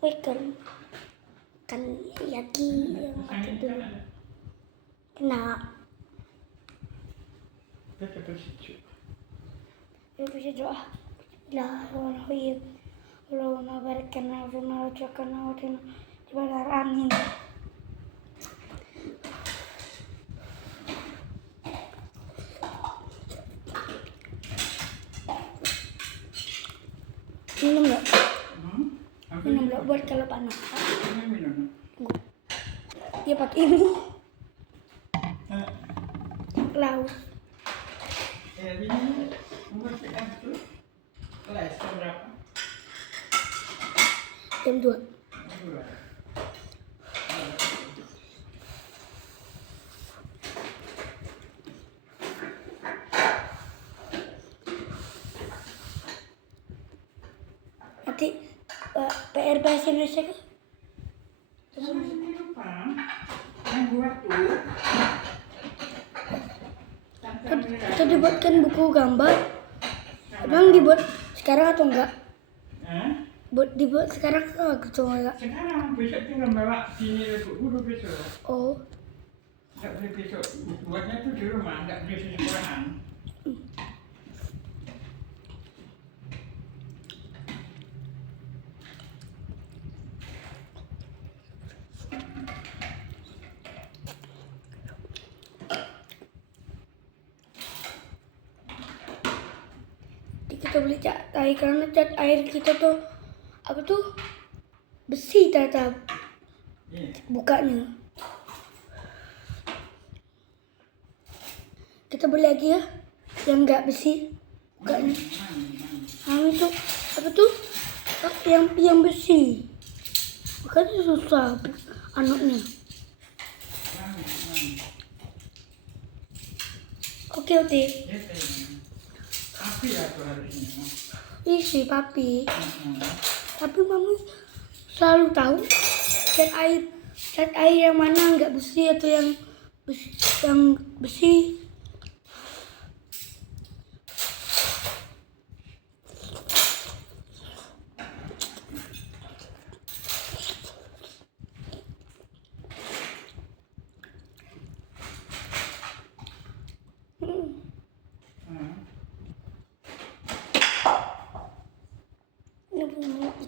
Weekend kan Yaki yang mati dulu kena ya bisa doa lah Bismillahirrahmanirrahim Allahumma barik lana fima razaqtana wa qina adzabannar amin. Minum nggak? Minum nggak buat kalau panas. Dia pakai ini. Laut. Jam 2. Nanti PR bahasa Indonesia kan? Itu dibuatkan buku gambar. Emang dibuat sekarang atau enggak? Dibuat sekarang atau enggak? Sekarang, besok tinggal bawa sini dulu besok. Oh. Enggak boleh besok. Buatnya tuh di rumah, enggak boleh di sekolahan. Kita beli cat air karena cat air kita tuh apa tuh besi ternyata bukanya. Kita beli lagi ya yang enggak besi bukanya. Itu apa tuh yang besi makanya susah anaknya. Oke. Papi ya tuh harusnya. Isi papi. Tapi mama selalu tahu cat air yang mana nggak besi atau yang besi.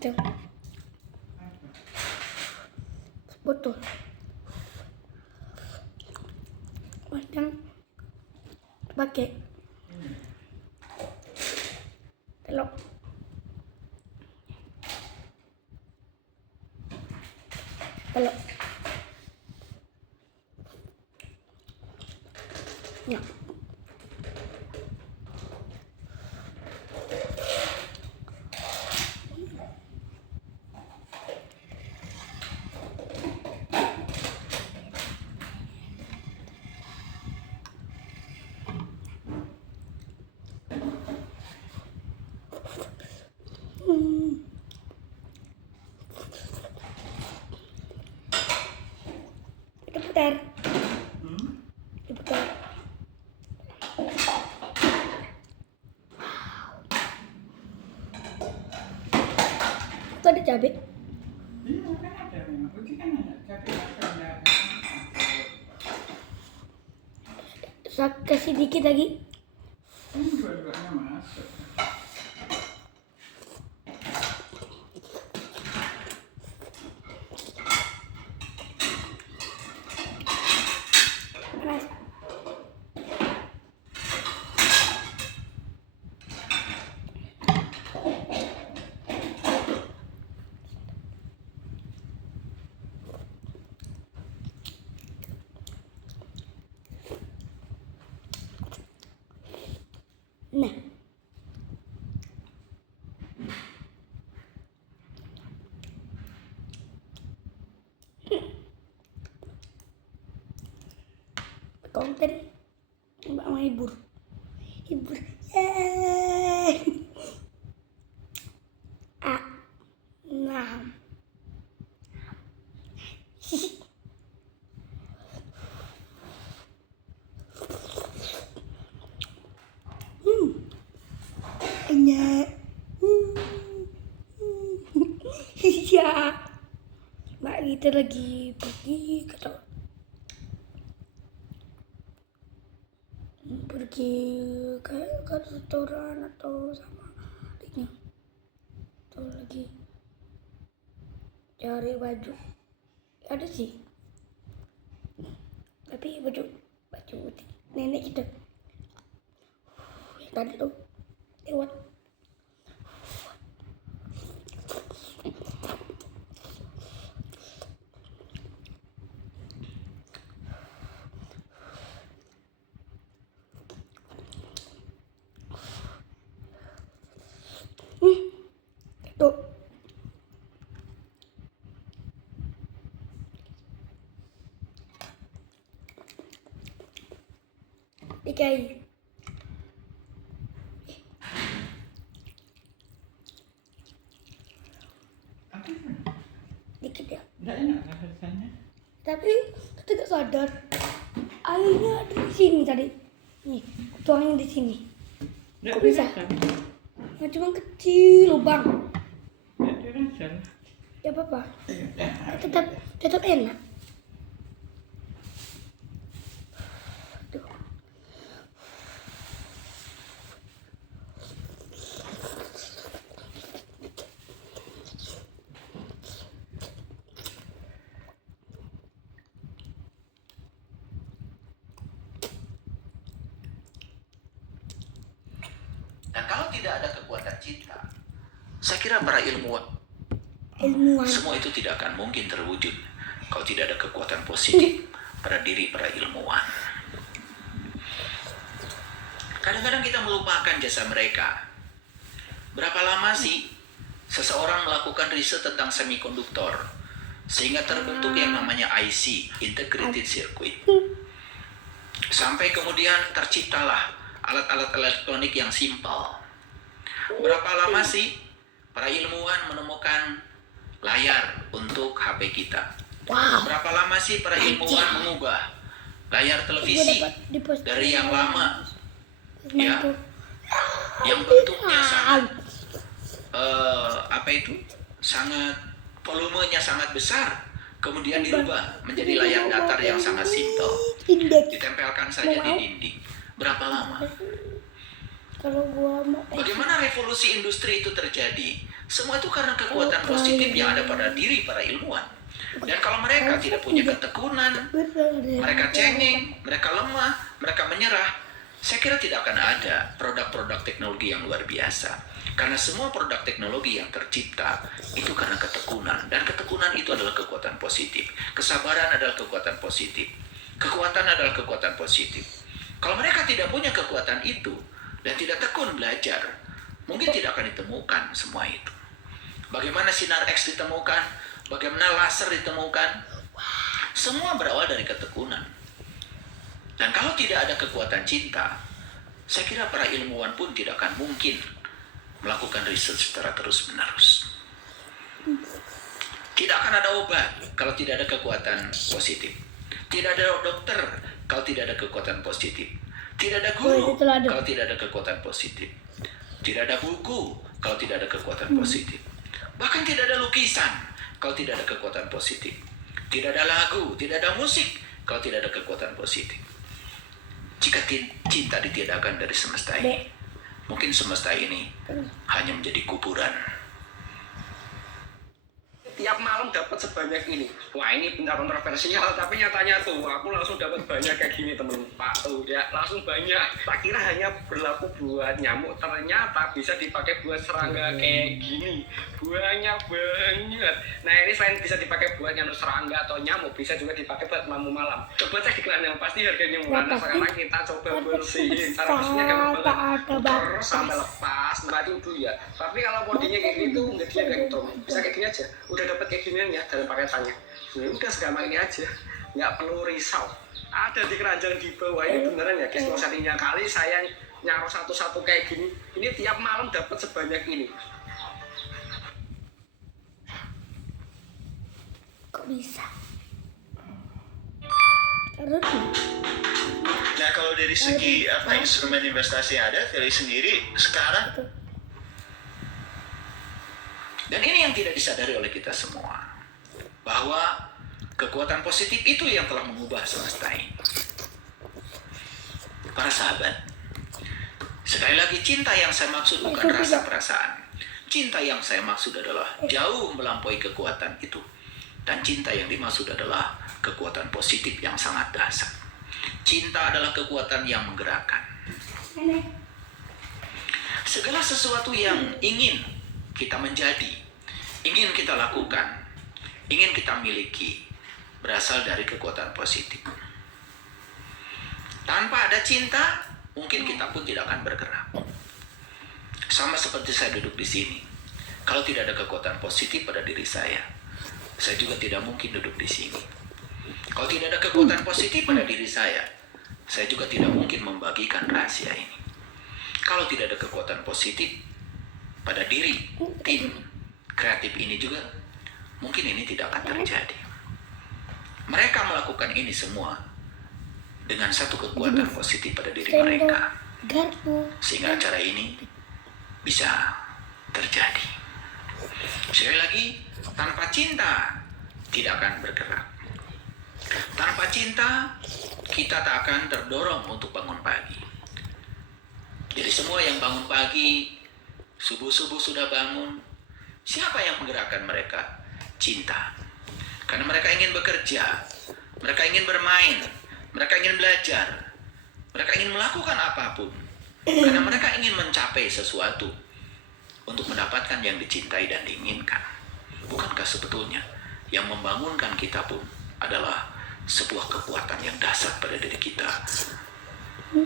Itu botol macam pakai telok ya. Diputar. Itu ada cabai. Iya, kan ada memang. Uji kan ada cabai Saya kasih dikit lagi. Ini dua-duanya masuk. Panas. Nah. Konten Mbak mau hibur. Yeay. Nah. Enak. Iya. Mbak kita lagi pergi ke restoran atau sama adiknya. Atau lagi cari baju. Ada sih. Tapi baju nenek kita. Yang tadi tuh lewat. Tuh. Ikai. Apa itu? Dikit ya. Nggak enak rasanya. Tapi kita gak sadar airnya ada di sini tadi. Nih, tuangnya di sini. Nggak Kok bisa? dirasa. Nah, cuma kecil lubang. Nggak dirasa. Ya apa-apa. Ya, Tetap enak. Tuh. Dan kalau tidak ada kekuatan cinta, saya kira para ilmuwan, Ilmuwan. semua itu tidak akan mungkin terwujud kalau tidak ada kekuatan positif pada diri para ilmuwan. Kadang-kadang kita melupakan jasa mereka. Berapa lama sih seseorang melakukan riset tentang semikonduktor sehingga terbentuk yang namanya IC, Integrated Circuit. Sampai kemudian terciptalah alat-alat elektronik yang simpel. Berapa lama sih para ilmuwan menemukan layar untuk HP kita? Wow. Berapa lama sih para ilmuwan mengubah layar televisi dari yang lama, ya, yang bentuknya sangat sangat volumenya sangat besar, kemudian dirubah menjadi layar datar yang sangat simpel, ditempelkan saja di dinding. Berapa lama? Kalau gua mau Bagaimana revolusi industri itu terjadi? Semua itu karena kekuatan positif yang ada pada diri para ilmuwan. Dan kalau mereka tidak punya ketekunan, mereka cengeng, mereka lemah, mereka menyerah, saya kira tidak akan ada produk-produk teknologi yang luar biasa. Karena semua produk teknologi yang tercipta itu karena ketekunan. Dan ketekunan itu adalah kekuatan positif. Kesabaran adalah kekuatan positif. Kekuatan adalah kekuatan positif. Kalau mereka tidak punya kekuatan itu dan tidak tekun belajar, mungkin tidak akan ditemukan semua itu. Bagaimana sinar X ditemukan? Bagaimana laser ditemukan? Semua berawal dari ketekunan. Dan kalau tidak ada kekuatan cinta, saya kira para ilmuwan pun tidak akan mungkin melakukan riset secara terus-menerus. Tidak akan ada obat kalau tidak ada kekuatan positif. Tidak ada dokter kalau tidak ada kekuatan positif. Tidak ada guru kalau tidak ada kekuatan positif. Tidak ada buku kalau tidak ada kekuatan positif. Bahkan tidak ada lukisan kalau tidak ada kekuatan positif. Tidak ada lagu, tidak ada musik kalau tidak ada kekuatan positif. Jika cinta ditiadakan dari semesta ini, mungkin semesta ini hanya menjadi kuburan. Tiap malam dapat sebanyak ini. Wah, ini benar kontroversial, tapi nyatanya tuh aku langsung dapat banyak kayak gini, temen Pak tuh ya, langsung banyak. Tak kira hanya berlaku buat nyamuk, ternyata bisa dipakai buat serangga kayak gini. Banyak banget. Nah, ini selain bisa dipakai buat nyamuk serangga atau nyamuk, bisa juga dipakai buat mamu malam. Coba cek di yang pasti harganya murah. Nah, sekarang kita coba bersihin. Cara bersihnya gampang banget. Terus sampai lepas, berarti dulu ya. Tapi kalau bodinya kayak gini tuh nggak dia kayak gitu. Bisa kayak gini aja. Udah dapat kayak ginian ya dalam paketannya. Ya udah segampang ini aja, nggak perlu risau. Ada di keranjang di bawah ini beneran ya guys. Kalau satunya kali saya nyaruh satu-satu kayak gini, ini tiap malam dapat sebanyak ini. kok bisa? Terus Nah, kalau dari segi instrumen investasi yang ada, Feli sendiri sekarang Dan Dan ini yang tidak disadari oleh kita semua. Bahwa kekuatan positif itu yang telah mengubah semesta ini. Para sahabat, sekali lagi cinta yang saya maksud bukan rasa perasaan. Cinta yang saya maksud adalah jauh melampaui kekuatan itu. Dan cinta yang dimaksud adalah kekuatan positif yang sangat dahsyat. Cinta adalah kekuatan yang menggerakkan. Segala sesuatu yang ingin kita menjadi, ingin kita lakukan, ingin kita miliki, berasal dari kekuatan positif. Tanpa ada cinta, mungkin kita pun tidak akan bergerak. Sama seperti saya duduk di sini. Kalau tidak ada kekuatan positif pada diri saya juga tidak mungkin duduk di sini. Kalau tidak ada kekuatan positif pada diri saya juga tidak mungkin membagikan rahasia ini. Kalau tidak ada kekuatan positif pada diri tim kreatif ini juga, mungkin ini tidak akan terjadi. Mereka melakukan ini semua dengan satu kekuatan positif pada diri mereka, sehingga acara ini bisa terjadi. Sekali lagi, tanpa cinta tidak akan bergerak. Tanpa cinta kita tak akan terdorong untuk bangun pagi. Jadi semua yang bangun pagi, subuh-subuh sudah bangun, siapa yang menggerakkan mereka? Cinta. Karena mereka ingin bekerja, mereka ingin bermain, mereka ingin belajar, mereka ingin melakukan apapun. Karena mereka ingin mencapai sesuatu untuk mendapatkan yang dicintai dan diinginkan. Bukankah sebetulnya yang membangunkan kita pun adalah sebuah kekuatan yang dahsyat pada diri kita,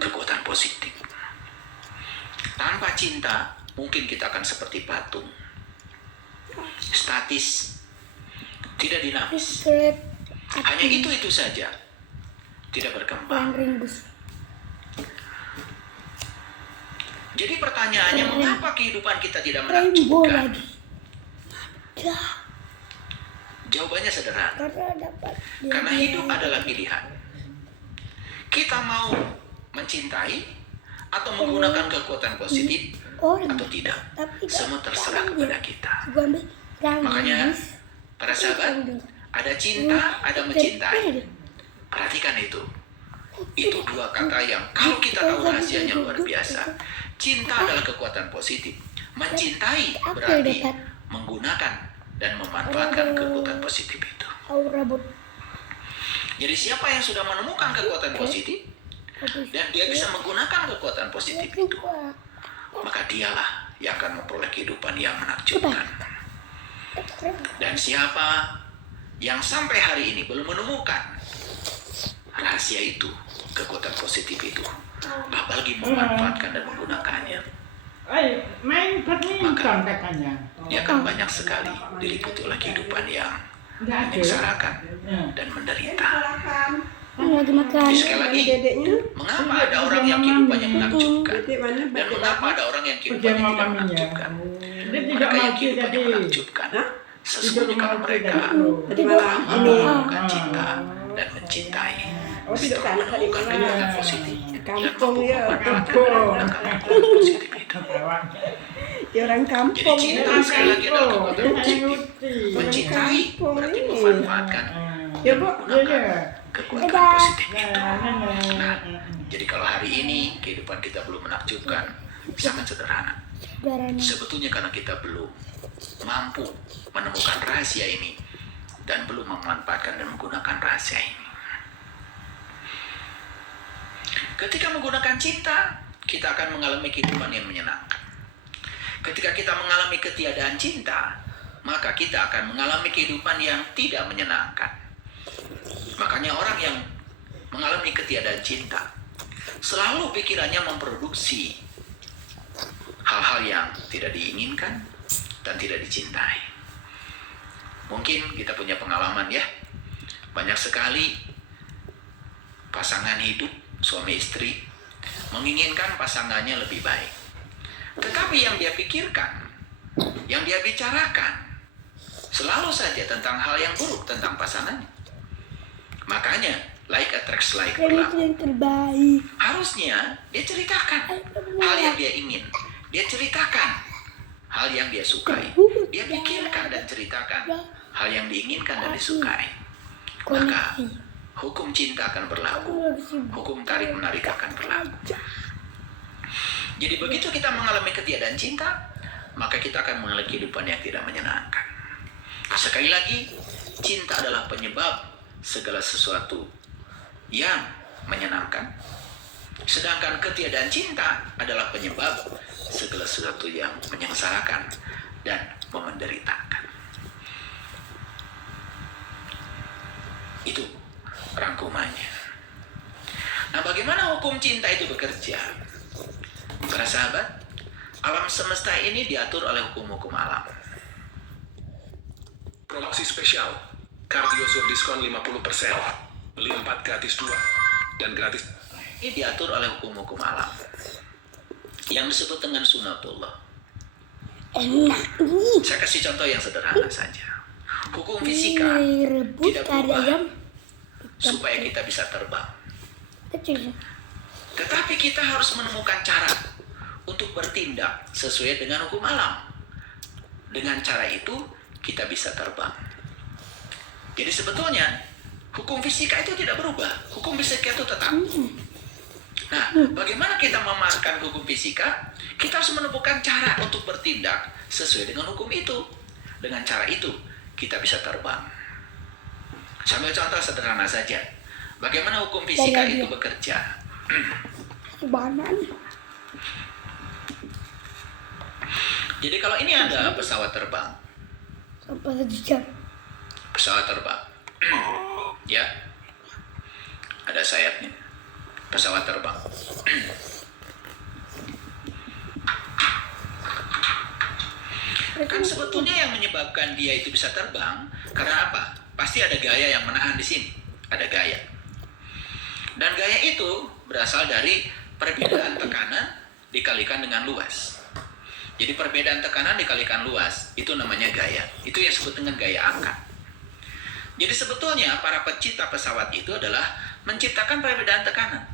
kekuatan positif. Tanpa cinta, mungkin kita akan seperti patung, statis, tidak dinamis. Hanya itu saja, tidak berkembang. Jadi pertanyaannya, mengapa kehidupan kita tidak menakjubkan? Jawabannya sederhana. Karena hidup adalah pilihan. Kita mau mencintai atau menggunakan kekuatan positif atau tidak. Semua terserah kepada kita. Makanya, para sahabat, ada cinta, ada mencintai. Perhatikan itu. Itu dua kata yang kalau kita tahu rahasianya luar biasa. Cinta adalah kekuatan positif. Mencintai berarti menggunakan dan memanfaatkan kekuatan positif itu. Jadi siapa yang sudah menemukan kekuatan positif dan dia bisa menggunakan kekuatan positif itu, maka dialah yang akan memperoleh kehidupan yang menakjubkan. Dan siapa yang sampai hari ini belum menemukan rahasia itu, kekuatan positif itu, apalagi memanfaatkan dan menggunakannya, main badminton katanya. dia akan banyak sekali diliputi oleh kehidupan yang menyengsarakan dan menderita. Lagi makan. Jadi sekali lagi, mengapa ada orang yang kehidupannya menakjubkan dan mengapa ada orang yang kehidupannya tidak menakjubkan? Mereka yang kehidupannya menakjubkan sesungguhnya karena mereka menemukan cinta dan mencintai, menemukan kekuatan positif dan memanfaatkan kekuatan positif itu. Orang kampung. Jadi cinta sekali lagi adalah kekuatan positif. Mencintai berarti memanfaatkan dan menggunakan kekuatan positif itu. Nah, jadi kalau hari ini kehidupan kita belum menakjubkan, sangat sederhana. Sebetulnya karena kita belum mampu menemukan rahasia ini dan belum memanfaatkan dan menggunakan rahasia ini. Ketika menggunakan cinta, kita akan mengalami kehidupan yang menyenangkan. Ketika kita mengalami ketiadaan cinta, maka kita akan mengalami kehidupan yang tidak menyenangkan. Makanya orang yang mengalami ketiadaan cinta selalu pikirannya memproduksi hal-hal yang tidak diinginkan dan tidak dicintai. Mungkin kita punya pengalaman ya, banyak sekali pasangan hidup, suami istri menginginkan pasangannya lebih baik. Tetapi yang dia pikirkan, yang dia bicarakan selalu saja tentang hal yang buruk tentang pasangannya. Makanya like attracts like berlaku. Yang terbaik. Harusnya dia ceritakan hal yang dia ingin. Dia ceritakan hal yang dia sukai. Dia pikirkan dan ceritakan hal yang diinginkan dan disukai. Maka Koneksi. hukum cinta akan berlaku. Hukum tarik-menarik akan berlaku. Jadi begitu kita mengalami ketiadaan cinta, maka kita akan mengalami kehidupan yang tidak menyenangkan. Sekali lagi, cinta adalah penyebab segala sesuatu yang menyenangkan. Sedangkan ketiadaan cinta adalah penyebab segala sesuatu yang menyengsarakan dan memenderitakan. Itu rangkumannya. Nah, bagaimana hukum cinta itu bekerja? Para sahabat, alam semesta ini diatur oleh hukum-hukum alam. Promosi spesial, Cardio Sur diskon 50%, beli 4 gratis 2, dan gratis. Ini diatur oleh hukum-hukum alam yang disebut dengan sunatullah. Enak nih. Saya kasih contoh yang sederhana saja. Hukum fisika Rebus tidak kari berubah ayam. supaya kita bisa terbang. Kecil. Tetapi kita harus menemukan cara untuk bertindak sesuai dengan hukum alam. Dengan cara itu kita bisa terbang. Jadi sebetulnya hukum fisika itu tidak berubah. Hukum fisika itu tetap. Nah, bagaimana kita memakan hukum fisika? Kita harus menemukan cara untuk bertindak sesuai dengan hukum itu. Dengan cara itu kita bisa terbang. Sambil contoh sederhana saja. Bagaimana hukum fisika itu bekerja? Banan. Jadi kalau ini ada pesawat terbang. Sampai 1 jam. Pesawat terbang. Ya. Ada sayapnya. Pesawat terbang. Kan sebetulnya yang menyebabkan dia itu bisa terbang karena apa? Pasti ada gaya yang menahan di sini. Ada gaya. Dan gaya itu berasal dari perbedaan tekanan dikalikan dengan luas. Jadi perbedaan tekanan dikalikan luas itu namanya gaya. Itu yang disebut dengan gaya angkat. Jadi sebetulnya para pencipta pesawat itu adalah menciptakan perbedaan tekanan.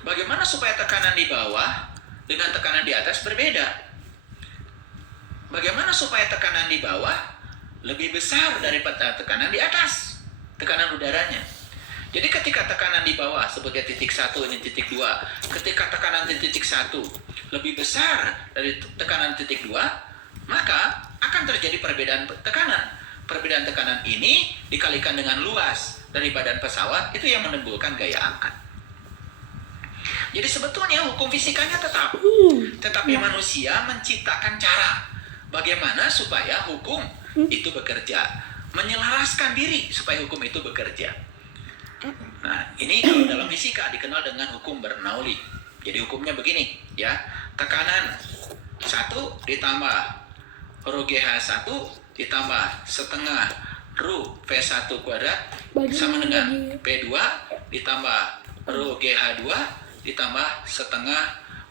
Bagaimana supaya tekanan di bawah dengan tekanan di atas berbeda? Bagaimana supaya tekanan di bawah lebih besar daripada tekanan di atas? Tekanan udaranya. Jadi ketika tekanan di bawah sebutnya titik 1 ini titik 2, ketika tekanan di titik 1 lebih besar dari tekanan titik 2, maka akan terjadi perbedaan tekanan. Perbedaan tekanan ini dikalikan dengan luas dari badan pesawat, itu yang menimbulkan gaya angkat. Jadi sebetulnya hukum fisikanya tetap, tetapi manusia menciptakan cara bagaimana supaya hukum itu bekerja, menyelaraskan diri supaya hukum itu bekerja. Nah, ini kalau dalam fisika dikenal dengan hukum Bernoulli. Jadi hukumnya begini, ya. Tekanan 1 ditambah rho GH1 ditambah setengah rho V1 kuadrat sama dengan P2 ditambah rho GH2 ditambah setengah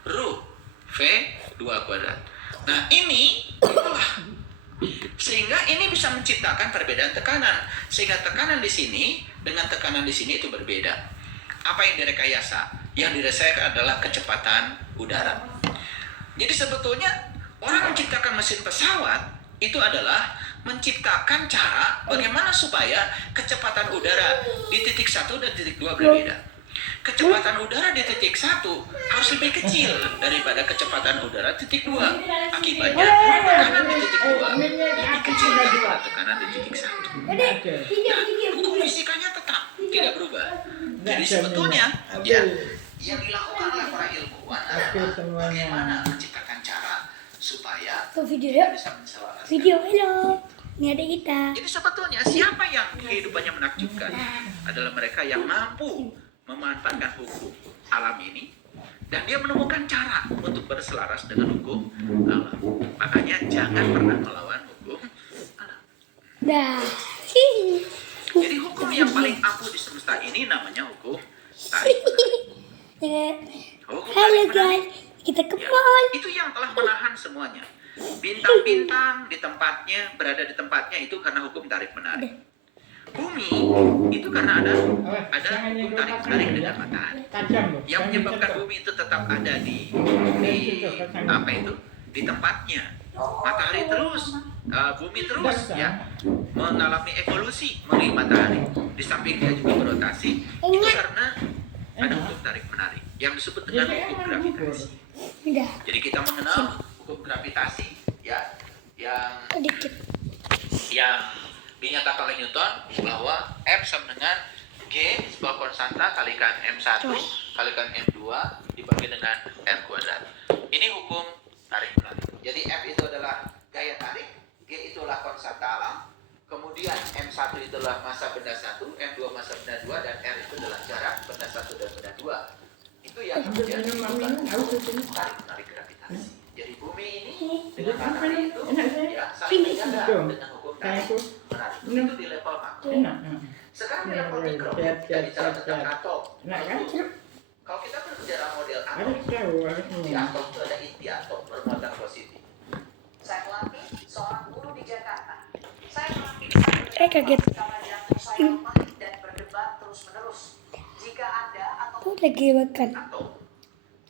rho V2 kuadrat. Nah, ini itulah. Sehingga ini bisa menciptakan perbedaan tekanan. Sehingga tekanan di sini dengan tekanan di sini itu berbeda. Apa yang direkayasa? Yang direkayasa adalah kecepatan udara. Jadi sebetulnya orang menciptakan mesin pesawat itu adalah menciptakan cara bagaimana supaya kecepatan udara di titik 1 dan titik 2 berbeda. Kecepatan udara di titik 1 harus lebih kecil daripada kecepatan udara titik 2. Akibatnya tekanan di titik 2 lebih kecil daripada tekanan di titik 1. Hukum fisikanya tetap tidak berubah. Jadi sebetulnya ya yang dilakukan oleh para ilmuwan adalah bagaimana menciptakan cara supaya Video ya. bisa menyelaraskan. Video halo. Ini ada kita. Jadi sebetulnya siapa yang kehidupannya menakjubkan adalah mereka yang mampu memanfaatkan hukum alam ini dan dia menemukan cara untuk berselaras dengan hukum alam. Makanya jangan pernah melawan hukum alam. Dah. Jadi hukum yang paling ampuh di semesta ini namanya hukum tarik menarik. Hukum Halo tarik menarik, guys, kita ke ya, mall. itu yang telah menahan semuanya. Bintang-bintang di tempatnya berada di tempatnya itu karena hukum tarik menarik. Bumi itu karena ada hukum tarik menarik dengan matahari. Yang menyebabkan bumi itu tetap ada di apa itu di tempatnya. Matahari terus, bumi terus ya mengalami evolusi mengelilingi matahari. Di samping dia juga berotasi, itu karena ada hukum tarik menarik yang disebut dengan hukum gravitasi. Udah. Jadi kita mengenal hukum gravitasi ya yang Sedikit. dinyatakan oleh Newton bahwa F sama dengan G sebuah konstanta kalikan M1 kalikan M2 dibagi dengan R kuadrat. Ini hukum tarik menarik. Jadi F itu adalah gaya tarik, G itulah konstanta alam, kemudian M1 itulah massa benda 1, M2 massa benda 2, dan R itu adalah jarak benda 1 dan benda 2. Itu yang kemudian disebut tarik menarik gravitasi. Jadi bumi ini dengan matahari itu ya saling menjaga dengan hukum tarik menarik. Itu di level makro. Sekarang di level mikro, kita bicara tentang atom. Kalau kita berbicara model atom, di atom itu ada inti atom bermuatan positif. Saya melatih seorang guru di Jakarta. Saya melatih Kaget. karena jantung saya lemah dan berdebat terus-menerus. Jika Anda atau Aku lagi makan. Atom.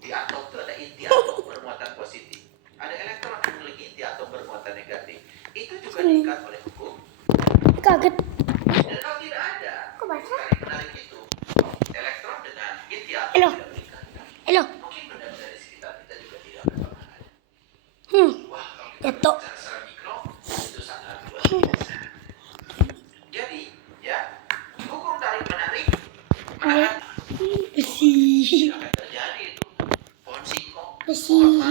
Di atom itu ada inti atom bermuatan positif. Ada elektron yang memiliki inti atom bermuatan negatif. Itu juga diikat oleh hukum. Kaget. Dan kalau tidak ada tarik menarik itu, elektron dengan inti atom Halo. tidak mengikat. Halo. Mungkin benda-benda di sekitar kita juga tidak bakalan ada. Wah, kalau kita Jatuh. bicara secara mikro, itu sangat luar biasa. Jadi, ya, hukum tarik menarik Besi. tidak akan terjadi itu. Pohon singkong, Besi. pohon